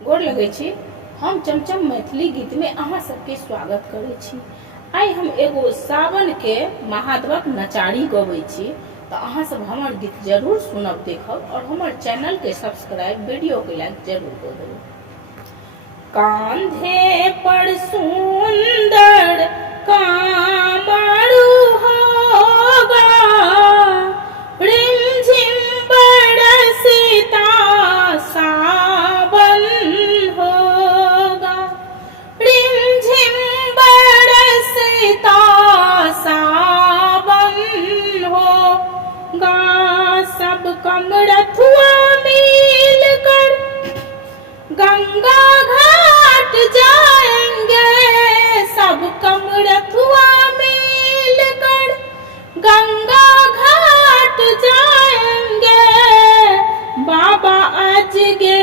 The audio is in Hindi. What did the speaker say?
गोर लगै छी। हम चमचम मैथिली गीत में अहाँ सबके स्वागत करै छी। आई हम एगो सावन के महादेवक नचारी गबै छी, तो अहाँ सब हमर गीत जरूर सुनब, देखब और हमर चैनल के सब्सक्राइब, वीडियो के लाइक जरूर कर देबै। कांधे पर सुंदर कामरू होगा, रिमझिम बरसता सावन होगा, रिमझिम बरसता सावन होगा। सब कमरथुआ मिलकर गंगा घाट जाएंगे, सब कमरथुआ मिलकर गंगा घाट जाएंगे। बाबा आज गे